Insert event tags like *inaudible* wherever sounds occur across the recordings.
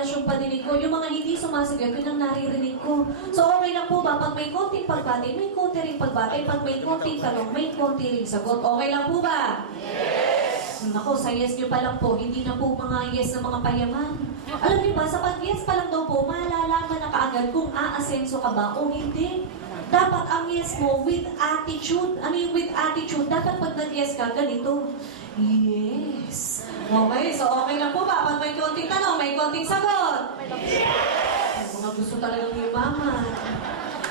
Katalas yung paninig ko. Yung mga hindi sumasagot, yun ang naririnig ko. So okay lang po ba? Pag may konting pagbati, may konti rin pagbati. Pag may konting tanong, may konti rin sagot. Okay lang po ba? Yes! Ako, sa yes nyo pa lang po, hindi na po mga yes ng mga payaman. Alam niyo ba, sa pag-yes pa lang daw po, malalaman na kaagad kung aasenso ka ba o hindi. Dapat ang yes mo with attitude. Ano yung with attitude? Dapat pag nag-yes ka, ganito. Yes. Okay, so okay lang po ba? Pag may konting tanong, may konting sagot. Yes! Mga gusto talagang yumaman.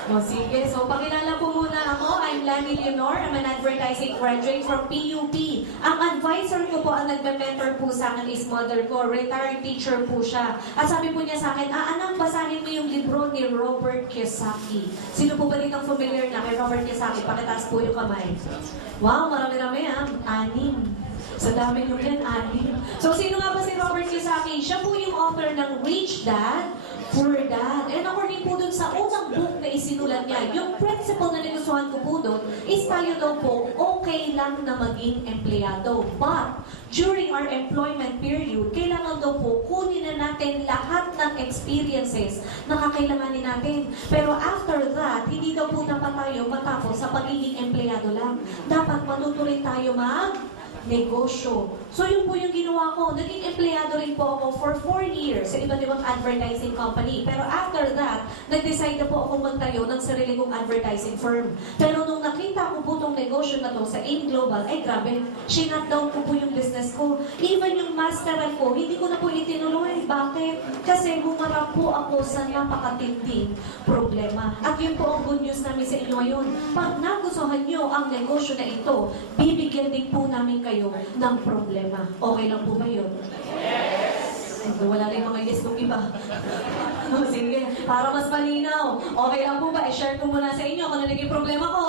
O sige, so pakilala po muna ako. I'm Lani Leonor. I'm an advertising graduate from PUP. Ang advisor ko po, ang nagme-mentor po sa akin is mother ko. Retired teacher po siya. At sabi po niya sa akin, ah, anak, basahin mo yung libro ni Robert Kiyosaki. Sino po ba dito familiar na kay Robert Kiyosaki? Pakitaas po yung kamay. Wow, marami-rami ah. Anim. Sa dami nyo yan, anim. So, sino nga ba si Robert Kiyosaki? Siya po yung author ng Rich Dad, Poor Dad. And according po dun sa unang book na isinulat niya, yung principle na nagustuhan ko po dun is tayo daw po okay lang na maging empleyado. But, during our employment period, kailangan daw po kunin na natin lahat ng experiences na kakailanganin natin. Pero after that, hindi daw po dapat tayo matapos sa pagiging empleyado lang. Dapat matuto rin tayo mag negosyo. So yun po yung ginawa ko. Naging empleyado rin po ako for four years sa iba't ibang advertising company. Pero after that, nag-decide na po ako magtayo ng sarili kong advertising firm. Pero nung nakita ko po itong negosyo na to sa In Global, ay grabe, shinut down ko po yung business ko. Even yung masteran ko, hindi ko na po itinuloy. Bakit? Kasi humarap po ako sa napakatinding problema. At yun po ang good news namin sa inyo ngayon. Pag nagustuhan nyo ang negosyo na ito, bibigyan din po namin kayo ng problema. Okay lang po ba yun? Yes! Wala rin mga yes ng iba. *laughs* Oh, Sige, para mas malinaw. Okay lang po ba? I-share ko muna sa inyo kung ano naging problema ko.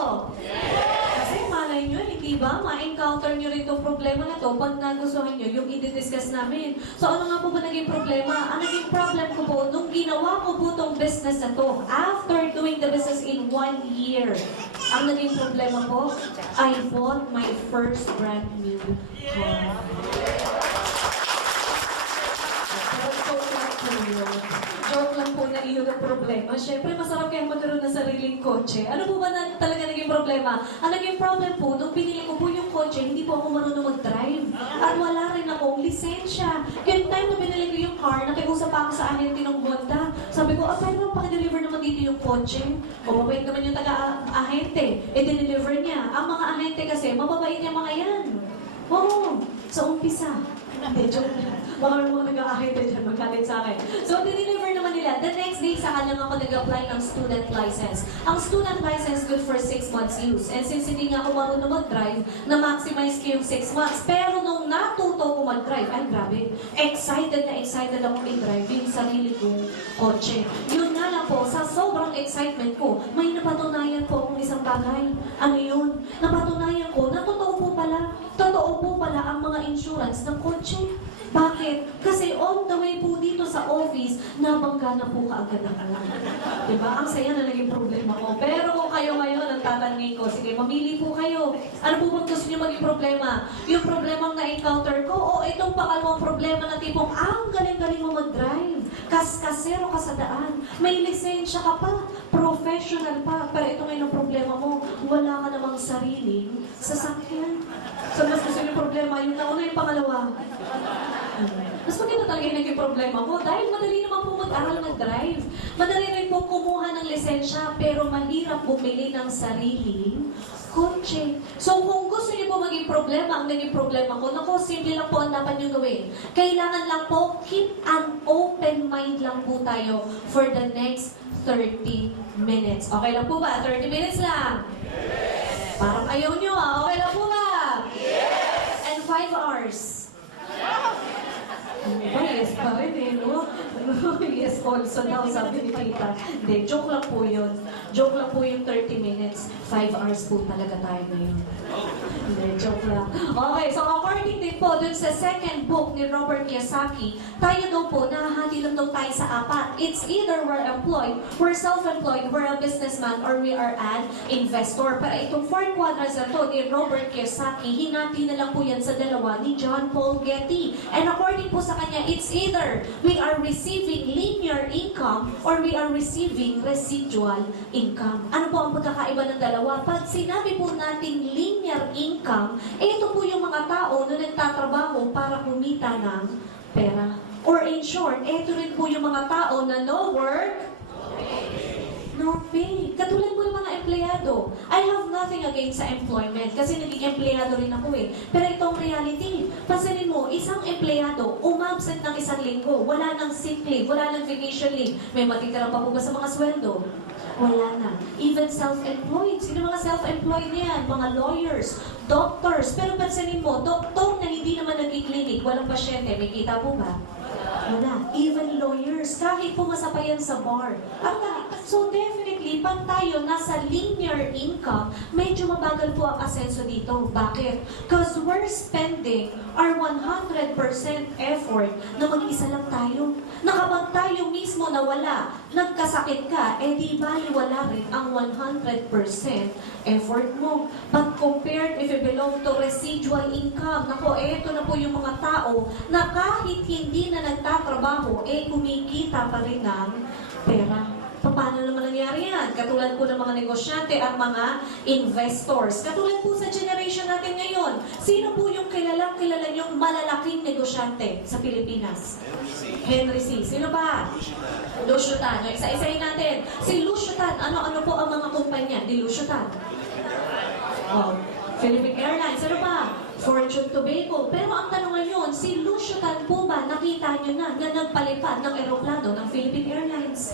Kasi malay nyo, hindi ba? Ma-encounter nyo rin itong problema na to pag nagustuhan nyo yung i-discuss namin. So ano nga po ba naging problema? Ang naging problem ko po, nung ginawa ko po itong business na to, after doing the business in one year, ang naging problema po, I bought my first brand new car. Pero joke lang po yun. Joke lang po na iyon ang problema. Siyempre, masarap kayong magkaroon ng sariling kotse. Ano po ba na talaga naging problema? Ang naging problem po, nung pinili ko po yung kotse, hindi po ako marunong mag-drive. At wala rin akong lisensya. Yung time na binili ko yung car, nakiusap ako sa ahente ng Honda. Sabi ko, ah, pwede mo pakideliver naman dito yung kotse? O, mabait naman yung taga-ahente. E, dineliver niya. Ang mga ahente kasi, mababait yung mga yan. Oo, sa umpisa. Hindi, joke lang. Baka may mga nag-aahente dyan, magkalit sa akin. So, dineliver naman nila. The next day, saka lang ako nag-apply ng student license. Ang student license good for 6 months use. And since hindi nga ako marunong mag-drive, na-maximize ko yung 6 months. Pero nung natuto ko mag-drive, ay grabe, excited na excited ako i-drive yung sarili kong kotse. Yun nga lang po, sa sobrang excitement ko, may napatunayan po akong isang bagay. Ano yun? Napatunayan ko na totoo po pala, totoo po pala ang mga insurance ng kotse. Bakit? Kasi on the way po dito sa office, nabangga na po kaagad ako. Diba? Ang saya na naging problema ko. Pero kung kayo ngayon, ang tatanungin ko, sige, mamili po kayo. Ano po bang gusto niyo maging problema? Yung problemang na-encounter ko o itong pangalawang problema na tipong, ang galing-galing mo mag-drive. Kas-kasero ka sa daan. May lisensya ka pa. Professional pa. Pero ito ngayon ang problema mo, wala ka namang sariling sasakyan. So, mas gusto niyo problema, yung nauna yung pangalawa. Mas maganda talaga yung naging problema ko dahil madali naman po mag-aral mag-drive. Madali rin po kumuha ng lisensya pero mahirap bumili ng sariling kotse. So kung gusto niyo po maging problema, ang naging problema ko, naku, simple lang po ang dapat niyo gawin. Kailangan lang po, keep an open mind lang po tayo for the next 30 minutes. Okay lang po ba? 30 minutes lang? Parang ayaw niyo ah. Okay lang po ba? And 5 hours. Ba, yes pa rin eh, no? *laughs* yes also daw, sabi ni Tita. Hindi, joke lang po yun. Joke lang po yung 30 minutes. 5 hours po talaga tayo ngayon. Hindi, joke lang. Okay, so according din po dun sa second book ni Robert Kiyosaki, tayo daw po, nahahati lang daw tayo sa apat. It's either we're employed, we're self-employed, we're a businessman, or we are an investor. Pero itong four quadrants na to ni Robert Kiyosaki, hinati na lang po yan sa dalawa ni John Paul Getty. And according po sa kanya, it's either we are receiving linear income or we are receiving residual income. Ano po ang pagkakaiba ng dalawa? Pag sinabi po nating linear income, eh ito po yung mga tao na nagtatrabaho para kumita ng pera. Or in short, ito rin po yung mga tao na no work, no pay. Katulad po ng mga empleyado. I have nothing against sa employment kasi naging empleyado rin ako eh. Pero itong reality, pansinin mo, isang empleyado, umabsent ng isang linggo, wala nang sick leave, wala nang vacation leave, may matitira pa po ba sa mga sweldo? Wala na. Even self-employed. Sino mga self-employed niyan? Mga lawyers, doctors. Pero pansinin mo, doktor na hindi naman nag-clinic, walang pasyente, may kita po ba? Wala. Even lawyers, kahit pumasa pa yan sa bar. Ang. So definitely, pag tayo nasa linear income, medyo mabagal po ang asenso dito. Bakit? Because we're spending our 100% effort na mag-isa lang tayo. Na kapag tayo mismo nawala, nagkasakit ka, eh di ba wala rin ang 100% effort mo. But compared if you belong to residual income, nako, eto na po yung mga tao na kahit hindi na nagtatrabaho, eh kumikita pa rin ng pera. Paano naman nangyari yan? Katulad po ng mga negosyante at mga investors. Katulad po sa generation natin ngayon. Sino po yung kilalang kilala niyong malalaking negosyante sa Pilipinas? Henry C. Sino ba? Lucio Tan. Yung Isa-isahin natin. Si Lucio Tan, ano-ano po ang mga kumpanya ni Lucio Tan? Oh, Philippine Airlines. Ano pa? Fortune Tobago. Pero ang tanong ngayon, si Lucio Tan po ba nakita niyo na na nagpalipad ng eroplano ng Philippine Airlines?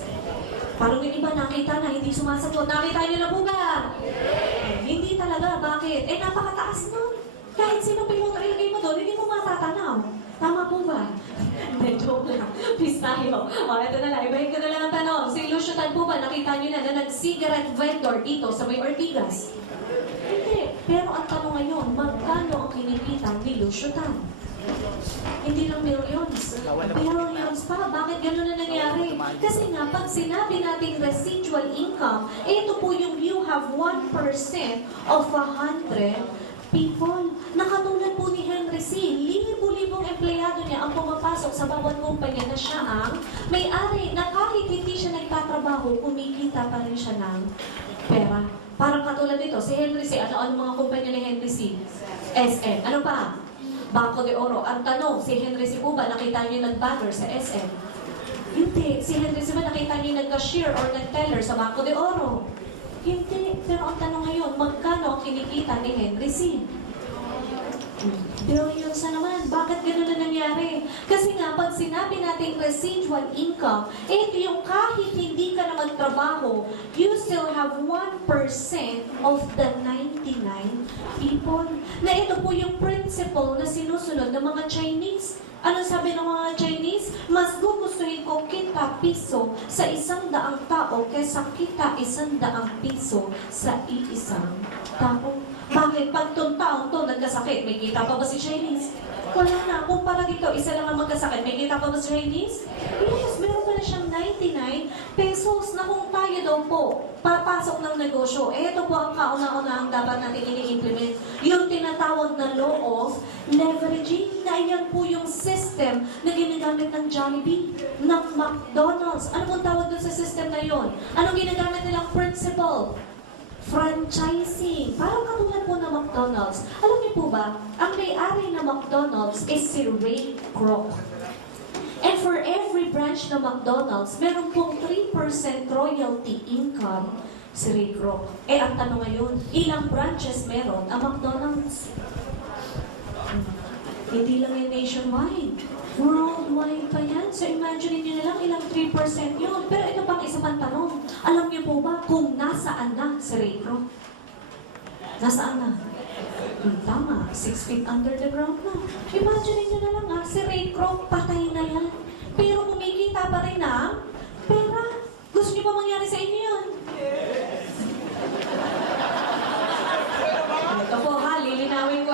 Parang yung iba nakita na, hindi sumasagot. Nakita niyo na po ba? Eh, hindi talaga. Bakit? Eh, napakataas nun. Kahit sino piloto ilagay mo doon, hindi mo matatanaw. Tama po ba? *laughs* Hindi, joke lang. Peace tayo. O, ito na lang. Ibahin ko na lang ang tanong. Si Lucio Tan po ba, nakita niyo na na nag-cigarette vendor dito sa may Ortigas? Hindi. Pero ang tanong ngayon, magkano ang kinikita ni Lucio Tan? Hindi lang millions. Billions pa. Bakit gano'n na nangyari? Kasi nga, pag sinabi nating residual income, ito po yung you have 1% of 100 people. Nakatulad po ni Henry C. Libo-libong empleyado niya ang pumapasok sa bawat kumpanya na siya ang may-ari na kahit hindi siya nagtatrabaho, kumikita pa rin siya ng pera. Parang katulad nito, si Henry C. Ano-ano mga kumpanya ni Henry C? SM. Ano pa? Banco de Oro. Ang tanong, si Henry C. po ba nakita niyo nag-banner sa SM? Hindi. Si Henry C. ba nakita niyo nag-cashier or nag-teller sa Banco de Oro? Hindi. Pero ang tanong ngayon, magkano ang kinikita ni Henry C? Billions na naman. Bakit gano'n na nangyari? Kasi nga, pag sinabi natin residual income, ito yung kahit hindi ka na magtrabaho, you still have 1% of the 99 people. Na ito po yung principle na sinusunod ng mga Chinese. Ano sabi ng mga Chinese? Mas gugustuhin ko kita piso sa isang daang tao kaysa kita isang daang piso sa iisang tao. Bakit? Pag itong taong to nagkasakit, may kita pa ba si Chinese? Wala na. Kumpara dito, isa lang ang magkasakit, may kita pa ba si Chinese? Yes, meron pala siyang 99 pesos na kung tayo daw po papasok ng negosyo, eh, ito po ang kauna-unahang dapat natin ini-implement. Yung tinatawag na law of leveraging, na yan po yung system na ginagamit ng Jollibee, ng McDonald's. Ano pong tawag doon sa system na yon? Anong ginagamit nilang principle? Franchising. Parang katulad po ng McDonald's. Alam niyo po ba, ang may-ari ng McDonald's is si Ray Kroc. And for every branch ng McDonald's, meron pong 3% royalty income si Ray Kroc. Eh, ang tanong ngayon, ilang branches meron ang McDonald's? Hindi lang yung nationwide. Worldwide pa yan. So imagine niyo na lang ilang 3% yun. Pero ito pang isa pang tanong. Alam niyo po ba kung nasaan na si Kroc? Nasaan na? Hmm, tama, 6 feet under the ground na. Imagine niyo na lang ha, si Ray Kroc patay na yan. Pero kumikita pa rin na pera. Gusto niyo ba mangyari sa inyo yun? Ito po ha, lilinawin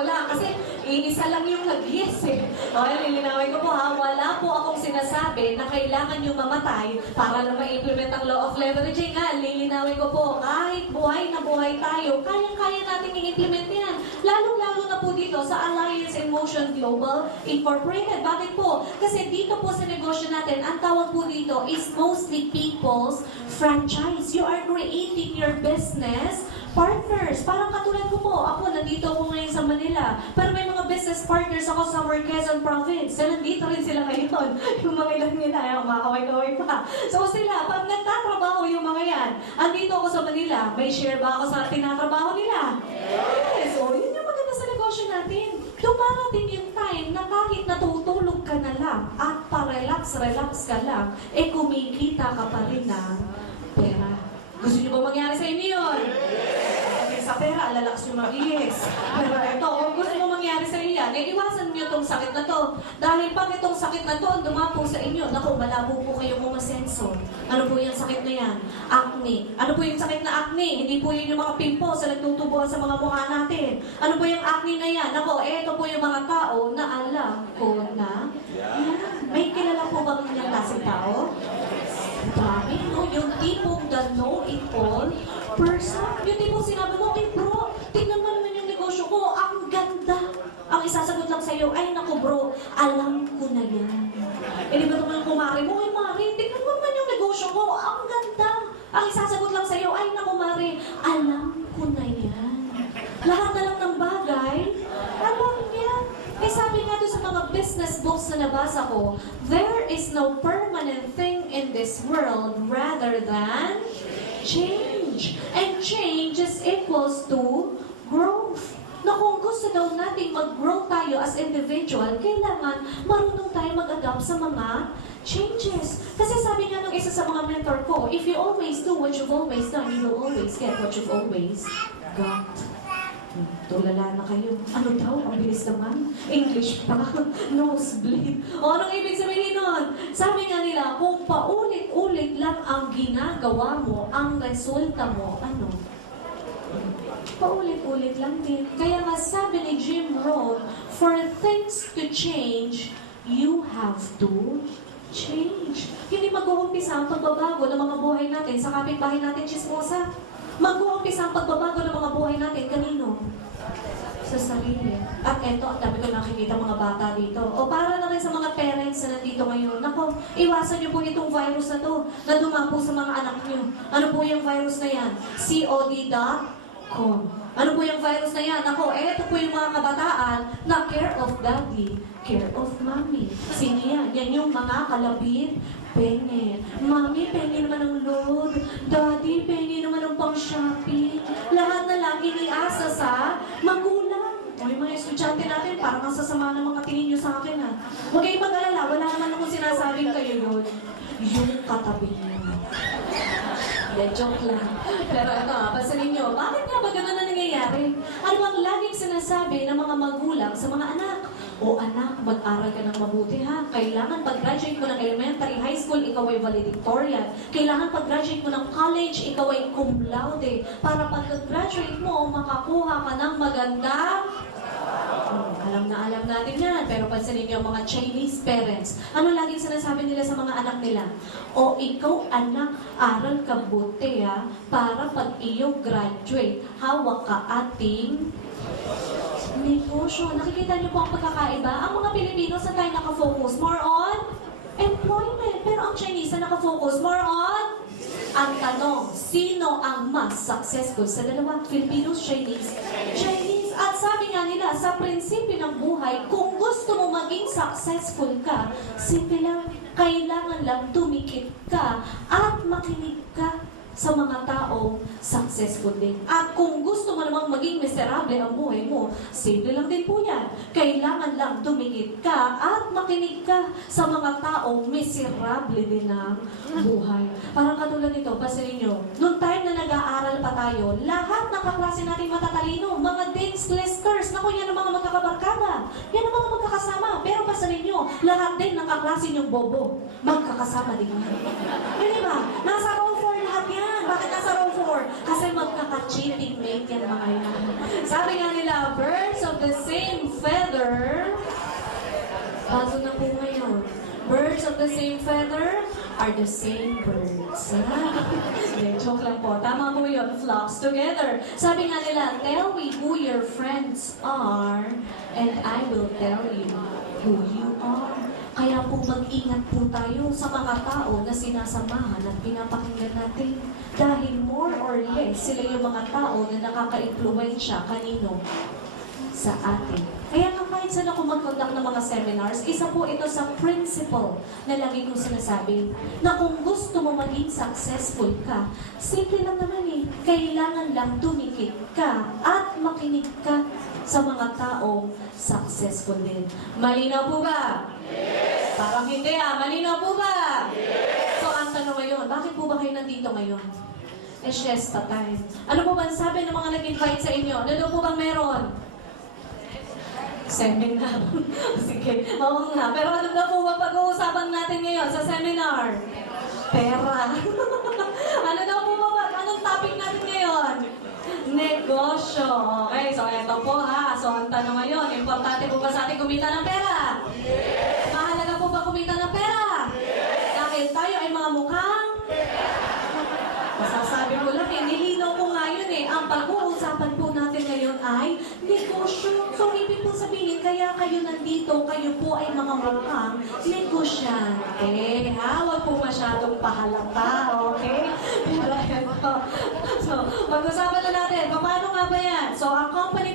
Iisa lang yung nag-yes eh. Okay, lilinawin ko po ha, wala po akong sinasabi na kailangan yung mamatay para na ma-implement ang law of leveraging nga. Lilinawin ko po, kahit buhay na buhay tayo, kayang-kaya natin i-implement yan. Lalong-lalo na po dito sa Alliance in Motion Global Incorporated. Bakit po? Kasi dito po sa negosyo natin, ang tawag po dito is mostly people's franchise. You are creating your business partners. Parang katulad ko po, ako nandito ako ngayon sa Manila. Pero may mga business partners ako sa Our Quezon Province. So nandito rin sila ngayon. *laughs* yung mga ilan nila, yung mga kaway-kaway pa. So sila, pag nagtatrabaho yung mga yan, andito ako sa Manila, may share ba ako sa tinatrabaho nila? Yes! So yun yung maganda sa negosyo natin. Dumarating yung time na kahit natutulog ka na lang at pa-relax-relax ka lang, eh kumikita ka pa rin ng pera. Gusto niyo ba mangyari sa inyo Okay, pera, alalakas yung mag-yes. Pero ito, kung gusto mo mangyari sa inyo yan, iwasan niyo itong sakit na to. Dahil pag itong sakit na to ang dumapo sa inyo, naku, malabo po kayong umasenso. Ano po yung sakit na yan? Acne. Ano po yung sakit na acne? Hindi po yun yung mga pimples na nagtutubuan sa mga mukha natin. Ano po yung acne na yan? Naku, eto po yung mga tao na alam ko na yan. May kilala po bang yung klaseng tao? Dami, no? Yung tipong the know-it-all person. Yung tipong sinabi mo, eh bro, tingnan mo naman yung negosyo ko, ang ganda. Ang isasagot lang sa'yo, ay naku bro, alam ko na yan. Eh di ba naman kumari mo, ay Mari, tingnan mo naman yung negosyo ko, ang ganda. Ang isasagot lang sa'yo, ay naku Mari, alam ko na yan. Lahat na lang ng bagay, alam niya. Eh sabi nga doon sa mga business books na nabasa ko, there is no permanent thing in this world rather than change. And change is equals to growth. Na kung gusto daw nating mag-grow tayo as individual, kailangan marunong tayo mag-adapt sa mga changes. Kasi sabi nga nung isa sa mga mentor ko, if you always do what you've always done, you will always get what you've always got. Hmm, Tulala na kayo. Ano daw? Ang bilis naman. English pa. *laughs* Nosebleed. O anong ibig sabihin nun? Sabi nga nila, kung paulit-ulit lang ang ginagawa mo, ang resulta mo, ano? Paulit-ulit lang din. Kaya nga sabi ni Jim Rohn, for things to change, you have to change. Hindi mag-uumpisa ang pagbabago ng mga buhay natin sa kapitbahay natin, chismosa. Mag-uumpisa ang pagbabago ng mga buhay natin, kanino? Sa sarili. At eto, ang dami ko nakikita mga bata dito. O para na rin sa mga parents na nandito ngayon. Nako, iwasan niyo po itong virus na to na dumapo sa mga anak niyo. Ano po yung virus na yan? COD.com. Ano po yung virus na yan? Ako, eto po yung mga kabataan na care of daddy, care of mommy. Sino yan? Yan yung mga kalabit, penge. Mami, penge naman ang load. Daddy, penge naman ang pang shopping. Lahat na lang iniasa sa magulang. Yung mga estudyante natin, parang ang sasama ng mga tingin nyo sa akin ha. Huwag kayong mag-alala, wala naman akong sinasabing kayo yun. Yung katabi niyo. Hindi, joke lang. Pero ito basta ninyo, bakit nga ba ganun na nangyayari? Ano bang laging sinasabi ng mga magulang sa mga anak? O anak, mag-aral ka ng mabuti ha. Kailangan pag-graduate mo ng elementary, high school, ikaw ay valedictorian. Kailangan pag-graduate mo ng college, ikaw ay cum laude. Para pag-graduate mo, makakuha ka ng maganda Alam na alam natin yan, pero pansinin niyo ang mga Chinese parents. Ano laging sinasabi nila sa mga anak nila? O ikaw anak, aral ka buti ha, para pag iyo graduate, hawak ka ating negosyo. Nakikita niyo po ang pagkakaiba? Ang mga Pilipino sa tayo nakafocus? More on employment. Pero ang Chinese na nakafocus, more on ang tanong, sino ang mas successful sa dalawa? Filipinos, Chinese? Chinese. At sabi nga nila, sa prinsipyo ng buhay, kung gusto mo maging successful ka, simple lang, kailangan lang tumikit ka at makinig ka sa mga taong successful din. At kung gusto mo namang maging miserable ang buhay mo, simple lang din po yan. Kailangan lang tumikit ka at makinig ka sa mga taong miserable din ang buhay. Parang katulad nito, pasin nyo, nung time na nag-aaral pa tayo, lahat ng kaklase natin matatalino, mga dean's listers, naku, yan ang mga magkakabarkada, yan ang mga magkakasama. Pero pasin nyo, lahat din ng kaklase nyong bobo, magkakasama din. Hindi ba? Nasa bakit nasa row 4? Kasi magkaka-cheating mate yan mga yan. Sabi nga nila, birds of the same feather, bago na po ngayon, birds of the same feather are the same birds. *laughs* Hindi, joke lang po. Tama po yun, flocks together. Sabi nga nila, tell me who your friends are, and I will tell you who you are. Kaya po mag-ingat po tayo sa mga tao na sinasamahan at pinapakinggan natin. Dahil more or less, sila yung mga tao na nakaka-impluensya kanino? sa atin. Kaya nga kahit saan ako mag-conduct ng mga seminars, isa po ito sa principle na lagi kong sinasabi, na kung gusto mo maging successful ka, simple lang naman eh, kailangan lang tumikit ka at makinig ka sa mga taong successful din. Malinaw po ba? Yes! Parang hindi ah, malinaw po ba? Yes! So ang tanong ngayon, bakit po ba kayo nandito ngayon? Eh, siesta time. Ano po ba sabi ng mga nag-invite sa inyo? Ano daw po bang meron? Seminar. *laughs* Sige, oo nga. Pero ano na po ba pag-uusapan natin ngayon sa seminar? Pera. *laughs* ano daw po ba? Anong topic natin ngayon? Negosyo. Okay, so eto po ha. So ang tanong ngayon, importante po ba sa ating kumita ng pera? Yes! Mahalaga po ba kumita ng pera? Yes! Dahil tayo ay mga mukhang Masasabi ko lang eh, nilinaw ko nga yun eh. Ang pag-uusapan po natin ngayon ay negosyo. So, ibig po sabihin, kaya kayo nandito, kayo po ay mga mukhang negosyante. Ha? Huwag po masyadong pahalata, okay? Pero. So, pag-usapan na natin, paano nga ba yan? So, ang company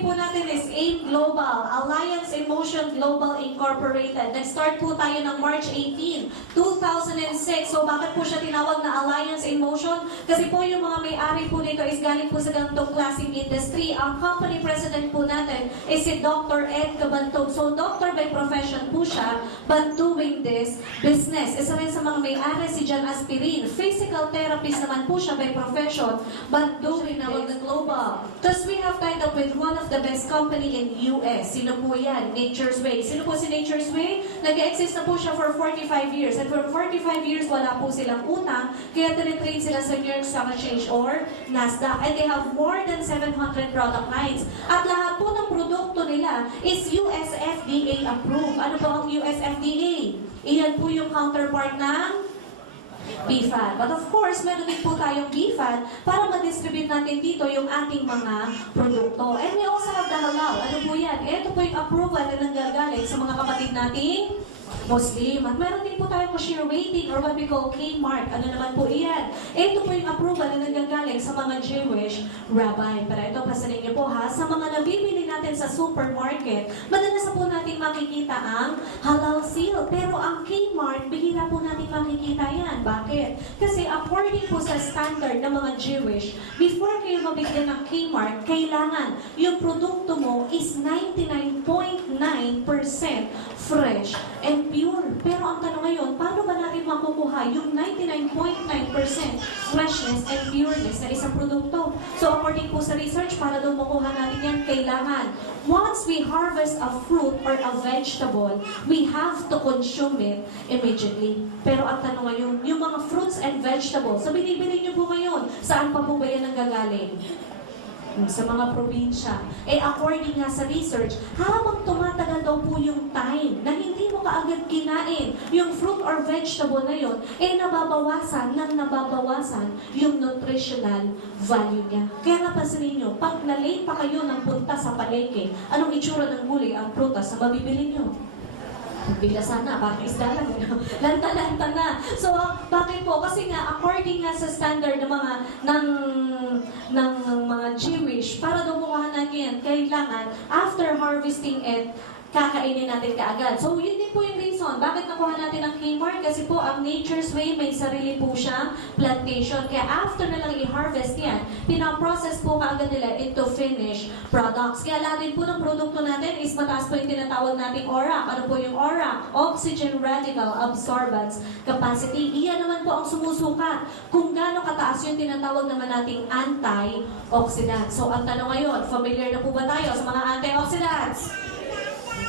AIM Global, Alliance in Motion Global Incorporated. Nag-start po tayo ng March 18, 2006. So, bakit po siya tinawag na Alliance in Motion? Kasi po yung mga may-ari po nito is galing po sa ganitong klaseng industry. Ang company president po natin is si Dr. Ed Cabantog. So, doctor by profession po siya, but doing this business. Isa rin sa mga may-ari si John Aspirin. Physical therapist naman po siya by profession, but doing this global. Because we have tied up with one of the best company in US. Sino po yan? Nature's Way. Sino po si Nature's Way? Nag-exist na po siya for 45 years. And for 45 years, wala po silang utang. Kaya tinitrade sila sa New York Stock Exchange or NASDAQ. And they have more than 700 product lines. At lahat po ng produkto nila is US FDA approved. Ano po ang US FDA? Iyan po yung counterpart ng BFAD. But of course, meron din po tayong BFAD para ma-distribute natin dito yung ating mga produkto. And we also have the halal. Ano po yan? Ito po yung approval na nanggagaling sa mga kapatid nating Muslim. At meron din po tayong share rating or what we call K-mark. Ano naman po iyan? Ito po yung approval na nanggagaling sa mga Jewish rabbi. Pero ito, pasanin niyo po ha, sa mga nabibili natin sa supermarket, madalas po natin makikita ang halal seal. Pero ang K-mark, bihira po natin makikita yan. Bakit? Kasi according po sa standard ng mga Jewish, before kayo mabigyan ng K-mark, kailangan yung produkto mo is 99.9% fresh ang tanong ngayon, paano ba natin makukuha yung 99.9% freshness and pureness na isang produkto? So according po sa research, para daw makuha natin yan, kailangan once we harvest a fruit or a vegetable, we have to consume it immediately. Pero ang tanong ngayon, yung mga fruits and vegetables, sa binibili niyo po ngayon, saan pa po ba yan nanggagaling? Sa mga probinsya. Eh, according nga sa research, habang tumatagal daw po yung time na hindi mo kaagad kinain yung fruit or vegetable na yun, eh nababawasan ng nababawasan yung nutritional value niya. Kaya napansin niyo, pag na-late pa kayo ng punta sa palengke, anong itsura ng gulay ang prutas na mabibili niyo? Bigla sana, parang isda lang. *laughs* Lanta-lanta na. So, bakit po? Kasi nga, according nga sa standard ng mga, ng, ng mga Jewish, para daw mukha natin kailangan, after harvesting it, kakainin natin kaagad. So, yun din po yung reason. Bakit nakuha natin ang Kmart? Kasi po, ang Nature's Way, may sarili po siyang plantation. Kaya after na lang i-harvest yan, pinaprocess po kaagad nila into finished products. Kaya lahat din po ng produkto natin is mataas po yung tinatawag nating ORAC. Ano po yung ORAC? Oxygen Radical Absorbance Capacity. Iyan naman po ang sumusukat kung gaano kataas yung tinatawag naman nating antioxidant. So, ang tanong ngayon, familiar na po ba tayo sa mga antioxidants?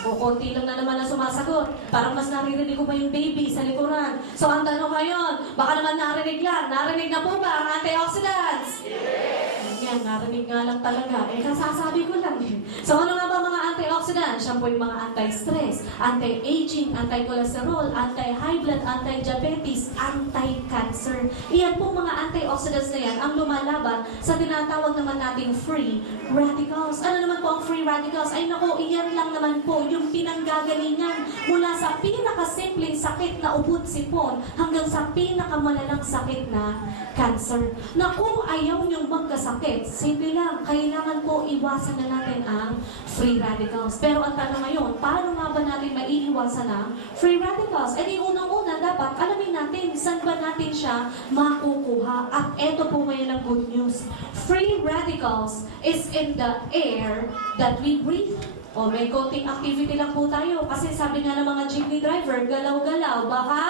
O konti lang na naman na sumasagot. Parang mas naririnig ko pa yung baby sa likuran. So ang tanong ngayon, baka naman narinig lang. Narinig na po ba ang antioxidants? Yes! Yan, narinig nga lang talaga. Eh, kasasabi ko lang. *laughs* So ano nga ba mga antioxidants? antioxidants, siya po yung mga anti-stress, anti-aging, anti-cholesterol, anti-high blood, anti-diabetes, anti-cancer. Iyan po mga antioxidants na yan ang lumalaban sa tinatawag naman nating free radicals. Ano naman po ang free radicals? Ay nako, iyan lang naman po yung pinanggagalingan mula sa pinakasimpleng sakit na ubod sipon hanggang sa pinakamalalang sakit na cancer. Na kung ayaw niyong magkasakit, simple lang, kailangan po iwasan na natin ang free radicals. Pero ang tanong ngayon, paano nga ba natin maiiwasan ang free radicals? E di unang-una, dapat alamin natin saan ba natin siya makukuha. At eto po ngayon ang good news. Free radicals is in the air that we breathe. O may konting activity lang po tayo. Kasi sabi nga ng mga jeepney driver, galaw-galaw, baka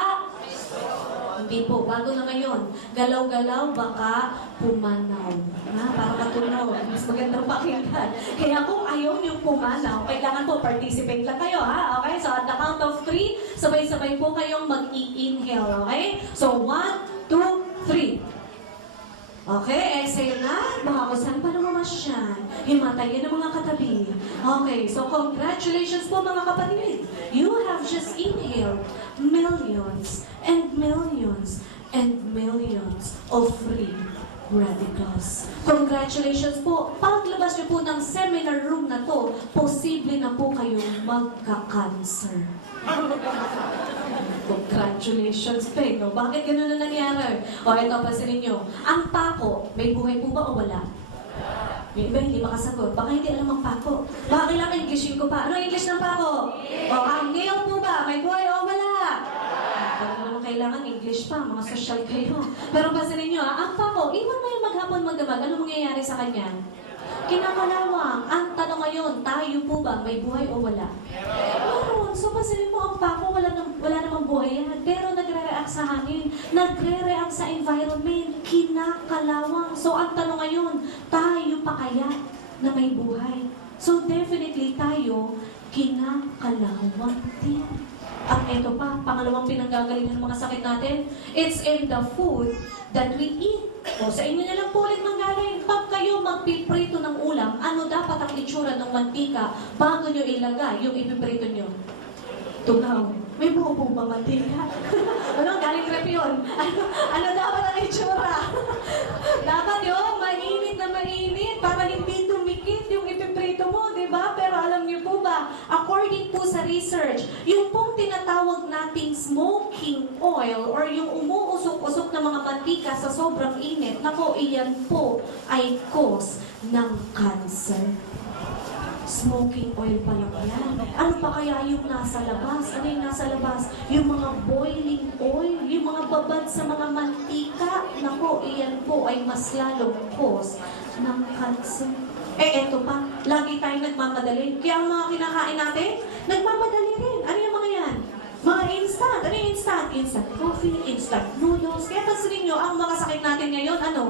hindi po, bago na ngayon. Galaw-galaw, baka pumanaw. Ha? Para matunaw. Mas magandang pakinggan. Kaya kung ayaw niyong pumanaw, kailangan po participate lang kayo, ha? Okay? So at the count of three, sabay-sabay po kayong mag-i-inhale, okay? So one, two, three. Okay, exhale na. Baka kung saan pa lumamas. Himatayin ang mga katabi. Okay, so congratulations po mga kapatid. You have just inhaled millions and millions and millions of free radicals. Congratulations po. Paglabas niyo po ng seminar room na to, posible na po kayong magka-cancer. *laughs* Congratulations, Peg. No? Bakit ganun na nangyari? O, ito, pansinin nyo. Ang pako, may buhay po ba o wala? Yung iba hindi makasagot. Baka hindi alam ang pako. Baka kailangan Englishin ko pa. Ano English ng pako? O, ang nail po ba? May buhay o wala? Baka naman kailangan English pa. Mga social kayo. Pero pansinin nyo, ah, ang pako, iwan mo yung maghapon magdamag. Ano mangyayari sa kanya? Kinakalawang. Ang tanong ngayon, tayo po ba? May buhay o wala? Meron. So, pansinin mo, ang pako, wala, nang, wala namang buhay yan. Pero nagre-react sa hangin. Nagre-react sa environment. Kinakalawang. So, ang tanong ngayon, tayo pa kaya na may buhay? So, definitely tayo, kinakalawang din. Ang ito pa, pangalawang pinanggagalingan ng mga sakit natin, it's in the food that we eat. O sa inyo na lang po ulit manggaling. Pag kayo magpiprito ng ulam, ano dapat ang itsura ng mantika bago nyo ilagay yung ipiprito nyo? Tunaw. May buo po ba mantika? *laughs* ano, galing rep yun? Ano, ano dapat ang itsura? *laughs* dapat yung mainit na mainit para hindi dumikit yung ipiprito mo, di ba? Pero alam niyo po ba, according po sa research, yung pong tinatawag nating smoking oil or yung umuusok-usok na mga mantika sa sobrang init, nako, iyan po ay cause ng cancer. Smoking oil pa lang yan. Ano pa kaya yung nasa labas? Ano yung nasa labas? Yung mga boiling oil, yung mga babad sa mga mantika. Nako, iyan po ay mas lalong cause ng cancer. Eh, eto pa, lagi tayong nagmamadali. Kaya ang mga kinakain natin, nagmamadali rin. Ano yung mga yan? Mga instant. Ano yung instant? Instant coffee, instant noodles. Kaya pansinin nyo, ang mga sakit natin ngayon, ano?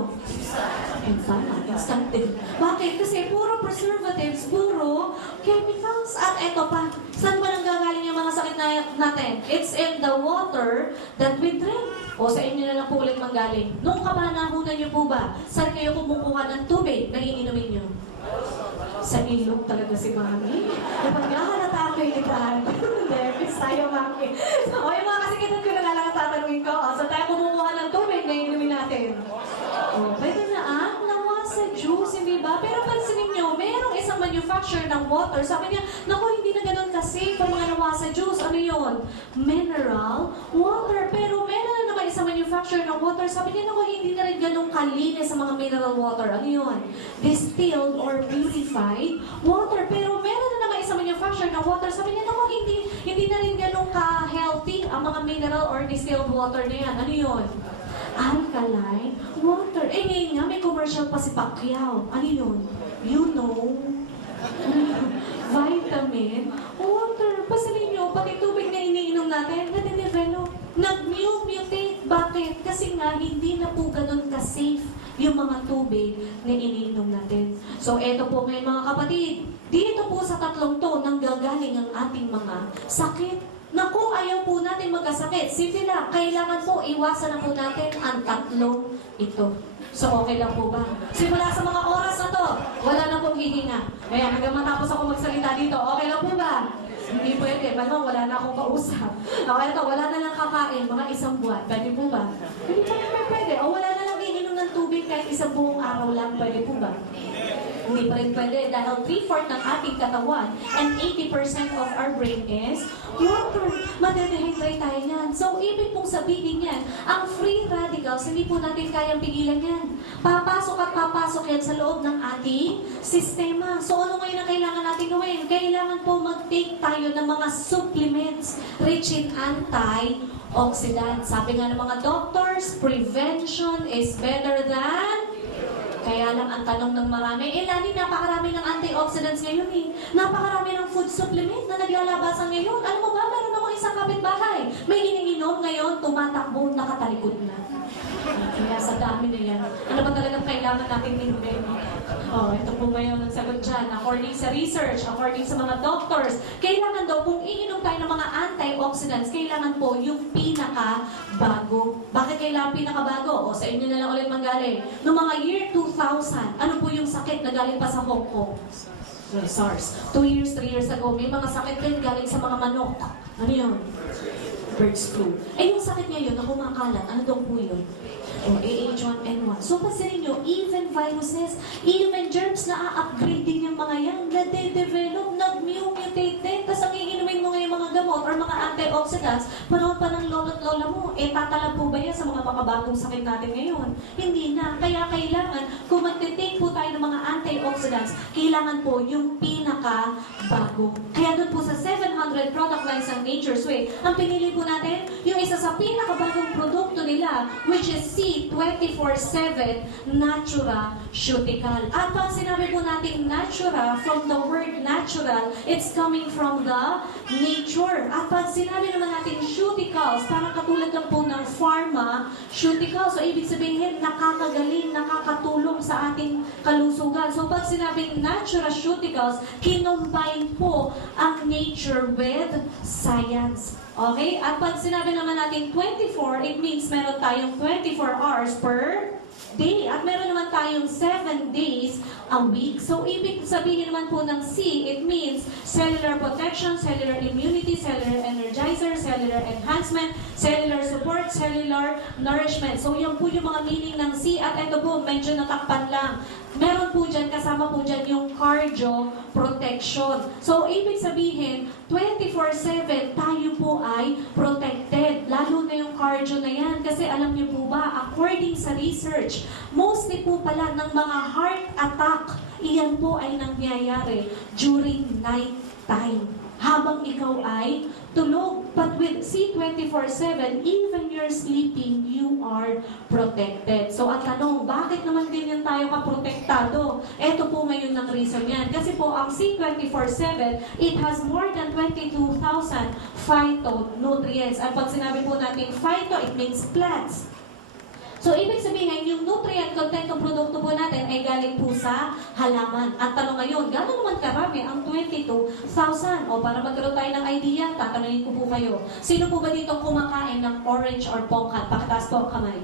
Instant. Instant din. Bakit? Kasi puro preservatives, puro chemicals. At eto pa, saan ba nanggagaling yung mga sakit na natin? It's in the water that we drink. O sa inyo na lang po ulit manggaling. Nung kabanahunan niyo po ba, saan kayo kumukuha ng tubig na iinumin niyo? Sa ilog talaga si Mami. Kapag nakahalata ako yung itaan. Hindi, *laughs* miss tayo, Mami. *laughs* O yung mga kasikitan ko na lang ang tatanungin ko. O, saan tayo kumukuha manufacturer ng water. Sabi niya, naku, hindi na ganun kasi kung mga nawa sa juice. Ano yon? Mineral water. Pero meron na naman isang manufacturer ng water. Sabi niya, naku, hindi na rin ganun kalinis sa mga mineral water. Ano yon? Distilled or purified water. Pero meron na naman isang manufacturer ng water. Sabi niya, naku, hindi, hindi na rin ganun ka-healthy ang mga mineral or distilled water na yan. Ano yon? Alkaline water. Eh, ngayon nga, may commercial pa si Pacquiao. Ano yun? You know. *laughs* Vitamin water. Pasalin nyo, pati tubig na iniinom natin, nade-develop. Nag-mutate. Bakit? Kasi nga, hindi na po ganun ka-safe yung mga tubig na iniinom natin. So, eto po ngayon mga kapatid. Dito po sa tatlong to, nanggagaling ang ating mga sakit. Na ayaw po natin magkasakit, simple lang, kailangan po iwasan na po natin ang tatlong ito. So okay lang po ba? Simula sa mga oras na to, wala na pong hihinga. Kaya hanggang matapos ako magsalita dito, okay lang po ba? Hindi pwede, malamang wala na akong kausap. Okay ito, wala na lang kakain, mga isang buwan. Pwede po ba? Hindi pa naman pwede. O wala na lang iinom ng tubig kahit isang buong araw lang. Pwede po ba? Hindi pa rin pwede dahil 3-4 ng ating katawan and 80% of our brain is water. Madedehydrate tayo niyan. So, ibig pong sabihin yan, ang free radicals, hindi po natin kayang pigilan yan. Papasok at papasok yan sa loob ng ating sistema. So, ano ngayon ang kailangan natin gawin? Kailangan po mag-take tayo ng mga supplements rich in antioxidants. Sabi nga ng mga doctors, prevention is better than kaya lang ang tanong ng marami, eh lagi napakarami ng antioxidants ngayon eh. Napakarami ng food supplement na naglalabasan ngayon. Alam mo ba, meron akong isang kapitbahay. May iniinom ngayon, tumatakbo, nakatalikod na. Kaya sa dami na yan. Ano ba talagang kailangan natin inumin? Oh, ito po ngayon ang sagot dyan. According sa research, according sa mga doctors, kailangan daw kung iinom tayo ng mga antioxidants, kailangan po yung pinaka-bago. Bakit kailangan pinaka-bago? O sa inyo na lang ulit manggaling. Noong mga year 2000, ano po yung sakit na galing pa sa Hong Kong? SARS. Two years, three years ago, may mga sakit din galing sa mga manok. Ano yun? Bird's flu. Eh, yung sakit ngayon na kumakalat, ano daw po yun? O AH1N1. So, pansinin nyo, even viruses, even germs, na-upgrade din yung mga yan, nade-develop, nag-mutate din. Tapos ang iinumin mo ngayon mga gamot or mga antioxidants, panahon pa ng lolo't lola mo, eh tatala po ba yan sa mga makabagong sakit natin ngayon? Hindi na. Kaya kailangan, kung magte-take po tayo ng mga antioxidants, kailangan po yung pinaka-bago. Kaya doon po sa 700 product lines ng Nature's Way, ang pinili po natin, yung isa sa pinakabagong produkto nila, which is C24-7 Natura Cuticle. At pag sinabi po natin Natura, from the word natural, it's coming from the nature. At pag sinabi naman natin cuticles, parang katulad lang po ng pharmaceuticals. So, ibig sabihin, nakakagaling, nakakatulong sa ating kalusugan. So, pag sinabing Naturaceuticals, kinombine po ang nature with science. Okay? At pag sinabi naman natin 24, it means meron tayong 24 hours per day. At meron naman tayong 7 days a week. So, ibig sabihin naman po ng C, it means cellular protection, cellular immunity, cellular energizer, cellular enhancement, cellular support, cellular nourishment. So, yan po yung mga meaning ng C. At ito po, medyo natakpan lang. Meron po dyan, kasama po dyan yung cardio protection. So, ibig sabihin, 24-7 tayo po ay protected. Lalo na yung cardio na yan. Kasi alam niyo po ba, according sa research, mostly po pala ng mga heart attack, iyan po ay nangyayari during night time. Habang ikaw ay tulog. But with C24-7, even you're sleeping, you are protected. So ang tanong, bakit naman ganyan tayo kaprotektado? Ito po ngayon ng reason yan. Kasi po ang C24-7, it has more than 22,000 phytonutrients. At pag sinabi po natin phyto, it means plants. So, ibig sabihin, yung nutrient content ng produkto po natin ay galing po sa halaman. At tanong ngayon, gano'n naman karami ang 22,000? O para magkaroon tayo ng idea, tatanungin ko po kayo. Sino po ba dito kumakain ng orange or pongkan? Pakitaas po ang kamay.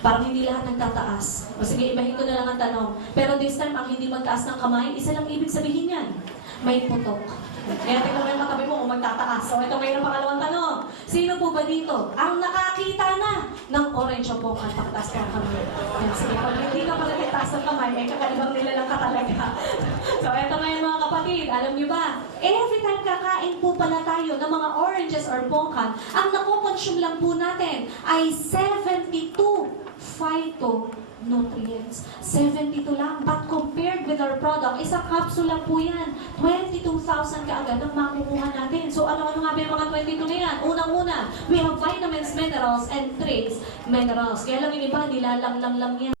Parang hindi lahat nagtataas. O sige, ibahin ko na lang ang tanong. Pero this time, ang hindi magtaas ng kamay, isa lang ibig sabihin yan. May putok. Kaya tingnan mo yung katabi mo kung magtataas. So ito ngayon ang pangalawang tanong. Sino po ba dito ang nakakita na ng orange o pong at pakataas ka ang kamay? Yan, sige, pag hindi ka pala nagtaas ng kamay, eh kakaibang nila lang ka talaga. *laughs* so ito ngayon mga kapatid, alam niyo ba, every time kakain po pala tayo ng mga oranges or pongkan, ang nakukonsume lang po natin ay 72 phyto nutrients. 72 lang. But compared with our product, isang capsule lang po yan. 22,000 kaagad ang makukuha natin. So ano-ano nga ba yung mga 22 na yan? Unang-una, we have vitamins, minerals, and trace minerals. Kaya lang yung iba, nilalang lang lang yan.